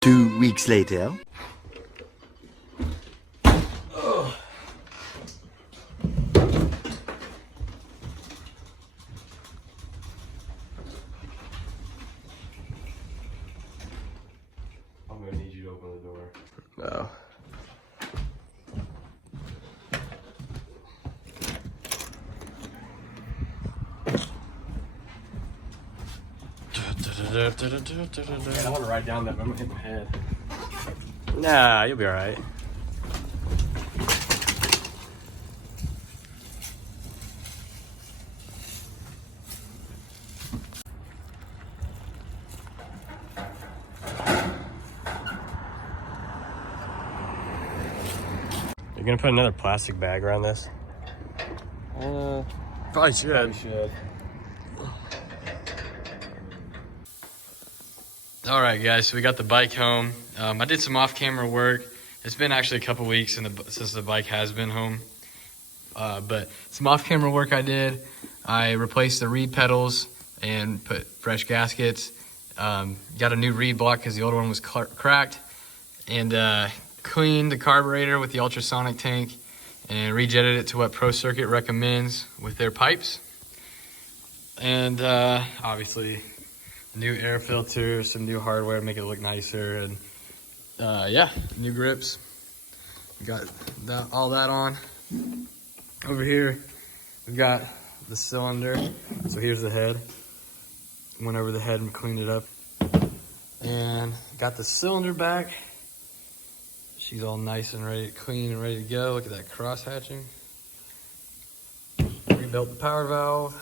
2 weeks later. I'm gonna need you to open the door. No. Man, I want to ride down that, but I'm gonna hit my head. Nah, you'll be all right. You're gonna put another plastic bag around this? Probably should. Probably should. All right, guys, so we got the bike home. I did some off-camera work. It's been actually a couple weeks since the bike has been home. But some off-camera work I did. I replaced the reed pedals and put fresh gaskets. Got a new reed block because the old one was cracked. And cleaned the carburetor with the ultrasonic tank and rejetted it to what Pro Circuit recommends with their pipes. And obviously, new air filter, some new hardware to make it look nicer, and yeah, new grips. We got all that on. Over here, we've got the cylinder. So here's the head. Went over the head and cleaned it up. And got the cylinder back. She's all nice and ready, clean and ready to go. Look at that cross hatching. Rebuilt the power valve.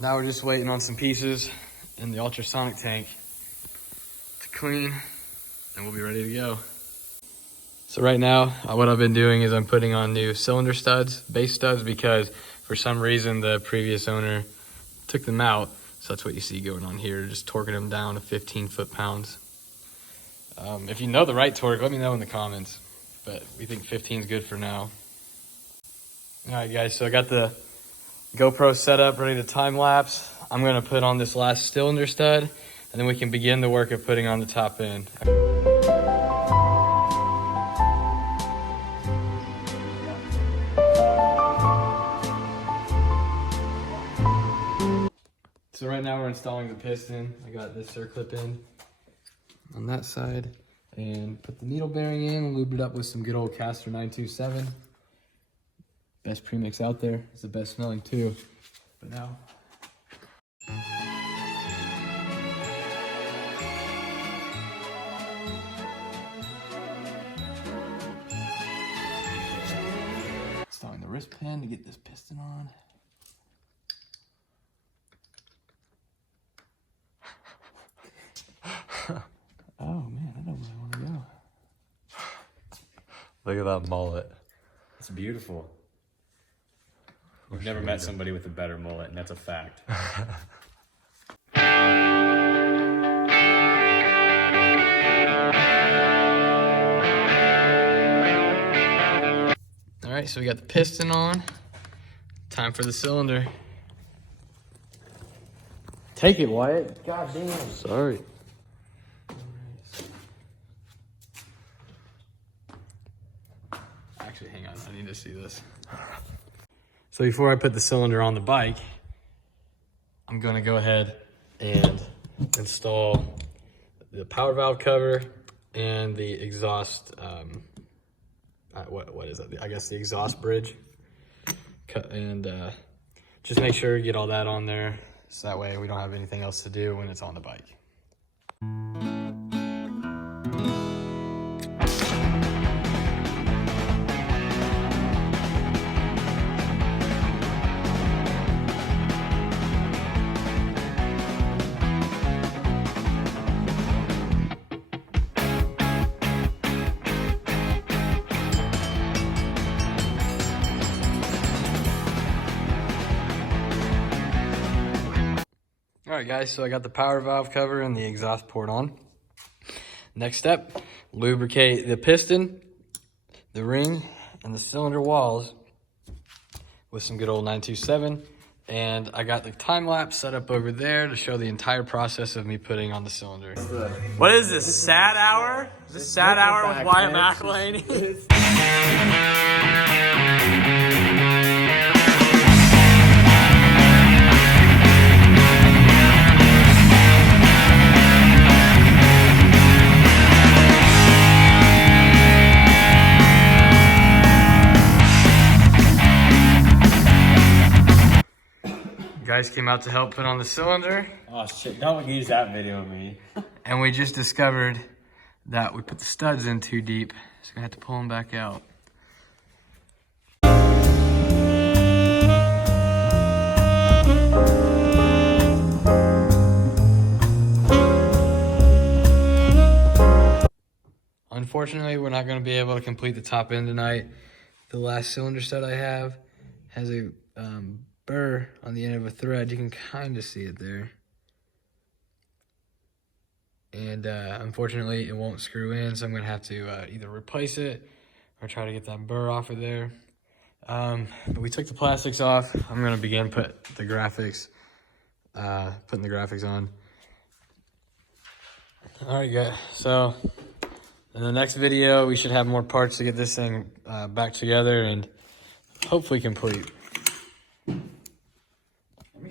Now we're just waiting on some pieces in the ultrasonic tank to clean, and we'll be ready to go. So right now, what I've been doing is I'm putting on new cylinder studs, base studs, because for some reason the previous owner took them out. So that's what you see going on here, just torquing them down to 15 foot-pounds. If you know the right torque, let me know in the comments, but we think 15 is good for now. All right, guys, so I got the GoPro set up, ready to time lapse. I'm gonna put on this last cylinder stud, and then we can begin the work of putting on the top end. So right now we're installing the piston. I got this circlip in on that side, and put the needle bearing in and lubed it up with some good old Caster 927. Best premix out there. It's the best smelling too. But now, installing the wrist pin to get this piston on. Oh man, I don't really want to go. Look at that mullet. It's beautiful. We've never met somebody with a better mullet, and that's a fact. All right, so we got the piston on. Time for the cylinder. Take it, Wyatt. God damn. Sorry. Actually, hang on. I need to see this. So before I put the cylinder on the bike, I'm going to go ahead and install the power valve cover and the exhaust, what is that? I guess the exhaust bridge. And just make sure you get all that on there, so that way we don't have anything else to do when it's on the bike. All right, guys, so I got the power valve cover and the exhaust port on. Next step, lubricate the piston, the ring, and the cylinder walls with some good old 927 And I got the time lapse set up over there to show the entire process of me putting on the cylinder. What is this, sad hour? Is this sad hour with Wyatt McElhaney? Guys came out to help put on the cylinder. Oh shit, don't use that video of me. And we just discovered that we put the studs in too deep, so we have to pull them back out. Unfortunately, we're not going to be able to complete the top end tonight. The last cylinder stud I have has a burr on the end of a thread. You can kind of see it there. And unfortunately, it won't screw in, so I'm going to have to either replace it or try to get that burr off of there. But we took the plastics off. I'm going to begin putting the graphics on. All right, guys. So in the next video, we should have more parts to get this thing back together and hopefully complete.